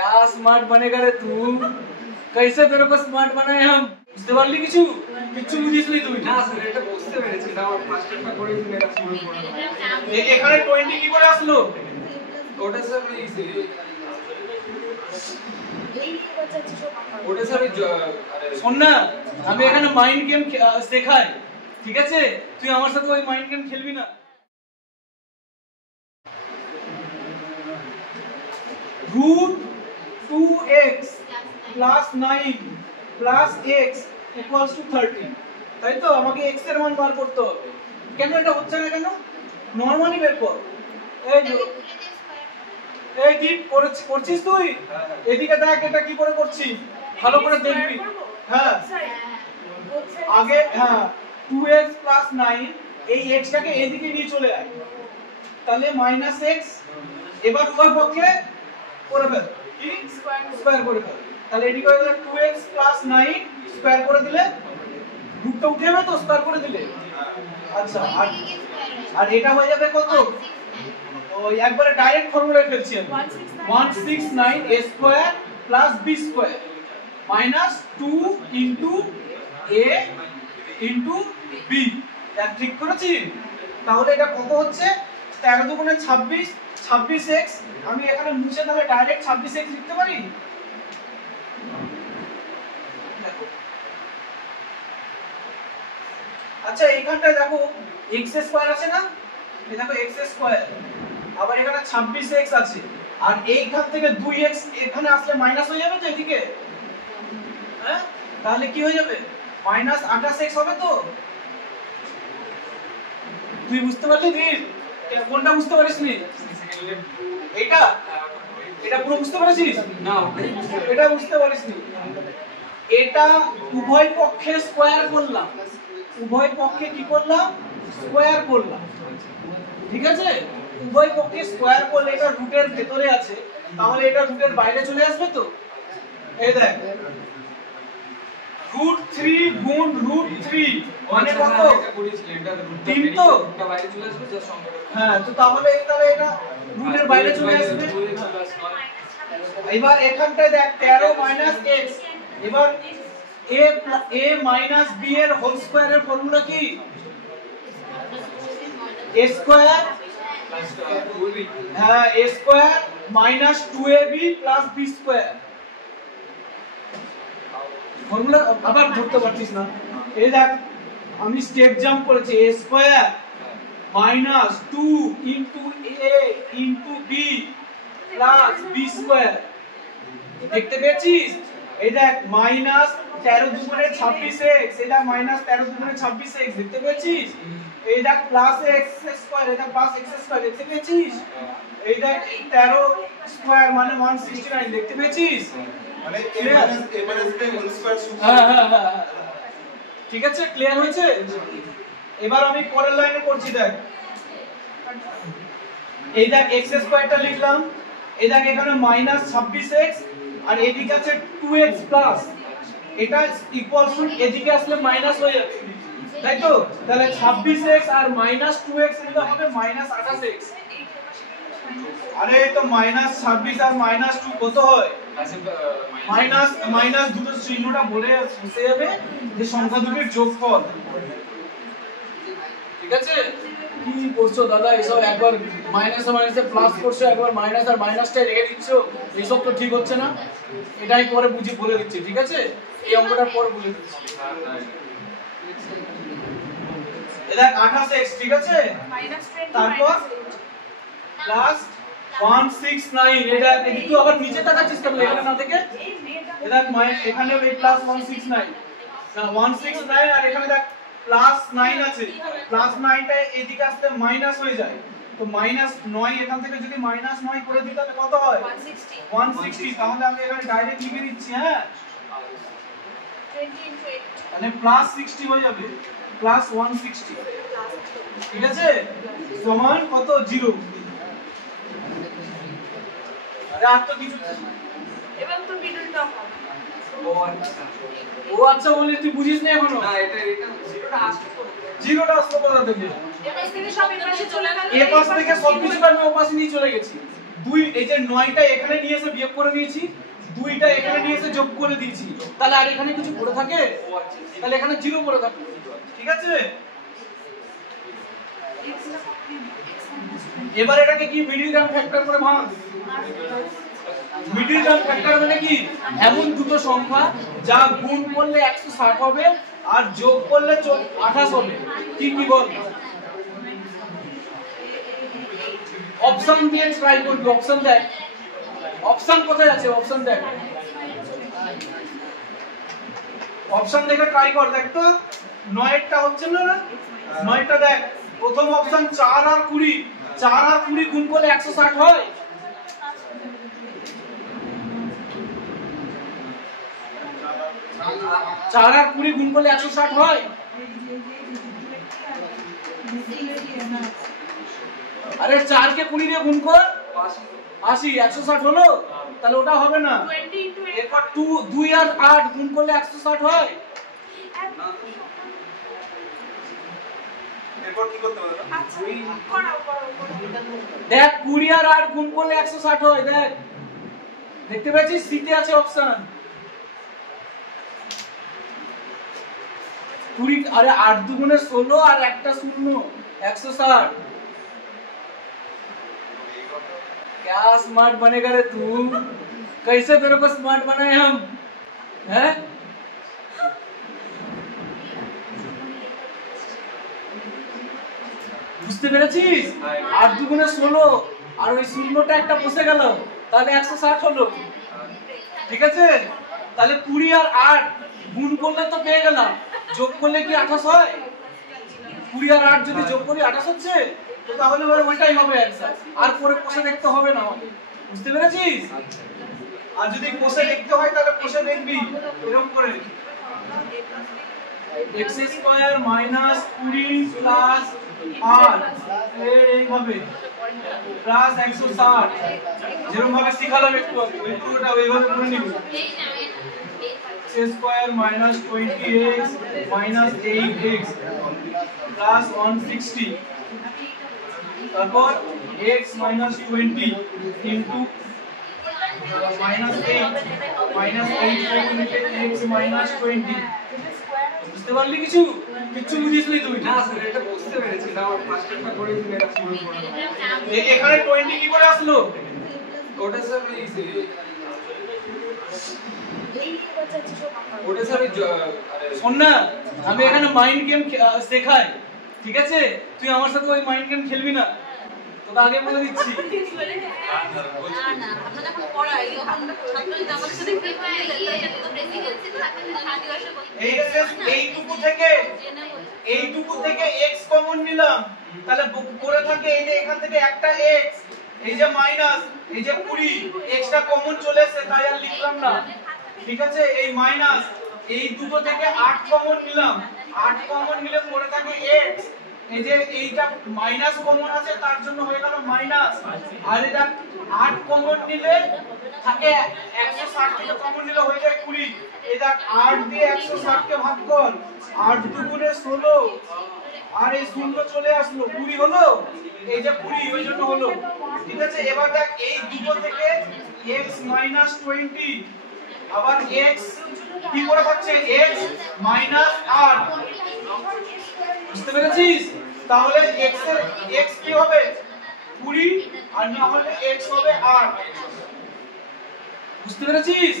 क्या स्मार्ट बनेगा रे तू? कैसे तेरे को स्मार्ट बनाए हम? বুঝতে পারলি কিছু? কিছু বুঝিস নি তুই? না স্যার এটা বুঝতে পেরেছি, এটা আমার ফার্স্ট টাইমটা করে দিন এটা শুরু করলাম। এখানে 20 কি করে আসলো? ওটা স্যার ওটা স্যার শোন না, আমি এখানে মাইন্ড গেম শেখাই, ঠিক আছে? তুই আমার সাথে ওই মাইন্ড গেম খেলবি না। root 2x plus 9 plus x equals to 30, তাই তো? আমাকে x এর মান বার করতে হবে। কেন এটা হচ্ছে না কেন? নরমালি বের কর। এই কি করছিস তুই? এদিকে দেখ এটা কি করে করছিস, ভালো করে দেখবি। হ্যাঁ আগে, হ্যাঁ 2x plus 9, এই x টাকে এদিকে নিয়ে চলে আয়, তাহলে -x। এবার উভয় পক্ষে করে ফেল, কি স্কয়ার করে ফেল, তাহলে এদিকে হয়ে গেল 2x plus 9 স্কয়ার করে দিলে রুটটা উঠে যাবে তো, স্কয়ার করে দিলে। আচ্ছা আর এটা হয়ে যাবে কত? ওই একবারে ডাইরেক্ট ফর্মুলায় ফেলছি আমি, 169 a square plus b square minus 2 into a into b। এটা ঠিক করেছি? তাহলে এটা কত হচ্ছে? 13 দুগুণে 26, 26x। আমি এখানে মুছে তাহলে ডাইরেক্ট 26x লিখতে পারি। দেখো আচ্ছা এইখানটায় দেখো x স্কয়ার আছে না, এই দেখো x স্কয়ার, আবার এখানে 26x আছে, আর এইখান থেকে 2x এখানে আসলে মাইনাস হয়ে যাবে তো এদিকে, হ্যাঁ? তাহলে কি হয়ে যাবে? -28x হবে তো। তুই বুঝতে পারলি ধীর? কোনটা বুঝতে পারিসনি? এইটা এটা পুরো বুঝতে পারছিস না? এটা বুঝতে পারিসনি। এটা উভয় পক্ষে স্কয়ার করলাম, উভয় পক্ষে কি করলাম? স্কয়ার করলাম, ঠিক আছে? উভয় পক্ষে স্কয়ার করলে এটা রুটের ভেতরে আছে, তাহলে এটা রুটের বাইরে চলে আসবে তো। এই দেখ √3 গুণ √3 মানে কত? 3 তো, এটা বাইরে চলে আসবে যা সংখ্যাটা। হ্যাঁ তো তাহলে এটা রুটের বাইরে চলে আসবে। এবার এখানটায় দেখ 13 - x, এবার a মাইনাস b এর হোল স্কয়ারের ফর্মুলা কি? a স্কয়ার, হ্যাঁ a square minus 2ab plus b square. Formula আবার ধরতে পারছিস না? এই দেখ আমি স্টেপ জাম্প করেছি, a square minus 2 into a into b plus b square. দেখতে পেয়েছিস? এই দেখ -13 দুগুণে 26x, এটা -13 দুগুণে 26x, দেখতে পেয়েছিস? এই দেখ প্লাস x স্কয়ার, এটা প্লাস x স্কয়ার, দেখতে পেয়েছিস? এই দেখ 13 স্কয়ার মানে 169, দেখতে পেয়েছিস? মানে a - b হোল স্কয়ার সূত্র। হ্যাঁ ঠিক আছে, ক্লিয়ার হয়েছে? এবার আমি পরের লাইনে করছি, দেখ এই দেখ x স্কয়ারটা লিখলাম, এই দেখ এখানে -26x আর এদিকে আছে 2x প্লাস, এটা ইকুয়ালস টু এদিকে আসলে মাইনাস হয়ে যাবে, তাই তো? তাহলে 26x আর -2x মিলে হবে -28x। আরে তো -26 আর -2 কত হয়? মাইনাস দুটো চিহ্নটা বলে বসে যাবে যে সংখ্যা দুটোর যোগফল, ঠিক আছে? কি করছো দাদা এসব? একবার মাইনাসে মাইনাসে প্লাস করছো, একবার মাইনাস আর মাইনাসটা রেখে দিচ্ছো, এসব তো ঠিক হচ্ছে না। এটাই পরে বলে দিচ্ছি, ঠিক আছে? এই অঙ্কটা পরে বলে দিচ্ছি। এটা 28x, ঠিক আছে? তারপর প্লাস 169, এটা একটু আবার নিচে তাকাচ্ছিস কেন এখানে না থেকে? এটা এখানে এই প্লাস 169 না 169, আর এখানে দেখ প্লাস 9 আছে, প্লাস 9টা এদিকে আসলে মাইনাস হয়ে যায়, তো -9 এখান থেকে যদি -9 করে দিই তাহলে কত হয়? 160। তাহলে আমি এখানে ডাইরেক্ট লিখে দিচ্ছি, হ্যাঁ 20 * 8 তাহলে প্লাস 60 হয়ে যাবে, প্লাস 160, ঠিক আছে? সমান কত? 0। আরে আর তো কিছু, এবার তো মিডলটা হবে। ও আচ্ছা বলি তুই বুঝিস না এখনো? না এটা জিরোটা আসছে তো, জিরোটা আসলো কোথা থেকে? এবার থেকে সব এই পাশে চলে গেল, এই পাশ থেকে সব কিছু আমি ও পাশে নিয়ে চলে গেছি, 2 এই যে 9টা এখানে নিয়ে এসে বিয়োগ করে দিয়েছি, 2টা এখানে নিয়ে এসে যোগ করে দিয়েছি, তাহলে আর এখানে কিছু পড়ে থাকে? তাহলে এখানে 0 পড়ে থাকে, ঠিক আছে? এবার এটাকে কি মিডল টার্ম ফ্যাক্টর করে ভাঙ। মিডল টার্ম ফ্যাক্টর মানে কি? এমন দুটো সংখ্যা যা গুণ করলে 160 হবে আর যোগ করলে 28 হবে। কি কি বল? অপশন দিয়ে ট্রাই করবি। অপশন দেখ, অপশন কোথায় আছে? অপশন দেখ, অপশন দেখে ট্রাই কর। দেখ তো 9টা হচ্ছে না, 9টা দেখ। প্রথম অপশন 4 আর 20, 4 আর 20 গুণ করলে 160 হয়। 4 আর 20 গুণ করলে 160 হয়। আরে 4 কে 20 দিয়ে গুণ কর, 80, 160 হলো। তাহলে ওটা হবে না। এরপর 2 আর 8 গুণ করলে 160 হয়। এরপর কি করতে হবে? দেখ 20 আর 8 গুণ করলে 160 হয়। দেখ, দেখতে পাচ্ছিস? সিতে আছে অপশন 20। अरे 8 দুগুণে 16 আর একটা শূন্য, 160। क्या स्मार्ट बनेगा रे तू? कैसे तेरे को स्मार्ट बनाए हम, हैं? বুঝতে পেরেছিস? 8 দুগুণে 16 আর ওই শূন্যটা একটা বসে গেল, তাহলে 160 হলো, ঠিক আছে? তাহলে 20 আর 8 গুণ করলে তো পেয়ে গেলাম, যোগ করলে কি 28 হয়? 20 আর 8 যদি যোগ করি 28 হচ্ছে, তো তাহলে ওইটাই হবে অ্যানসার। আর পরে কষে দেখতে হবে না আমাদের, বুঝতে পেরেছিস? আর যদি কষে দেখতে হয় তাহলে কষে দেখবি এরকম করে। x স্কয়ার মাইনাস 20 প্লাস 8 এইভাবে প্লাস 160, যেরকম ভাবে শিখালাম একটু ওই পুরোটা ওইভাবে করে নিবি। x square minus 20x minus 8x plus 160, তারপর x minus 20 into minus 8 minus 8 x minus 20। বুঝতে পারলি কিছু? কিছু বুঝিসনি তুই? না স্যার, এটা বুঝতে পেরেছি। না, আমার ফার্স্ট টাইমটা করেছি মেয়েরা শুরু করে। এখানে 20 কি করে আসলো? ওটা স্যার ওটা স্যার শোন না, আমি এখানে মাইন্ড গেম শেখাই, ঠিক আছে? তুই আমার সাথে ওই মাইন্ড গেম খেলবি না, তোকে আগে বলে দিচ্ছি। এইটুকু থেকে x কমন নিলাম, তাহলে পড়ে থাকে এই যে এখান থেকে একটা x, এই যে মাইনাস, এই যে 20, x টা কমন চলে এসেছে তাই আর লিখলাম না, ঠিক আছে? এই মাইনাস, এই দুটো থেকে 8 কমন নিলাম, 8 কমন নিলে পড়ে থাকে x, এই যে এইটা মাইনাস কমন আছে তার জন্য হয়ে গেল মাইনাস। আর এটা 8 কমন নিলে থাকে 160 থেকে কমন নিলে হয়ে যায় 20। এটা 8 দিয়ে 160 কে ভাগ কর, 8 দুগুণে 16 আর এই শূন্য চলে আসলো, 20 হলো। এই যে 20 ওই জন্য হলো, ঠিক আছে? এবার দেখ এই দুটো থেকে x মাইনাস 20, আবার x কি করে হচ্ছে x মাইনাস 8, বুঝতে পেরেছিস? তাহলে x এর x কি হবে 20 আর না হলে x হবে 8, বুঝতে পেরেছিস?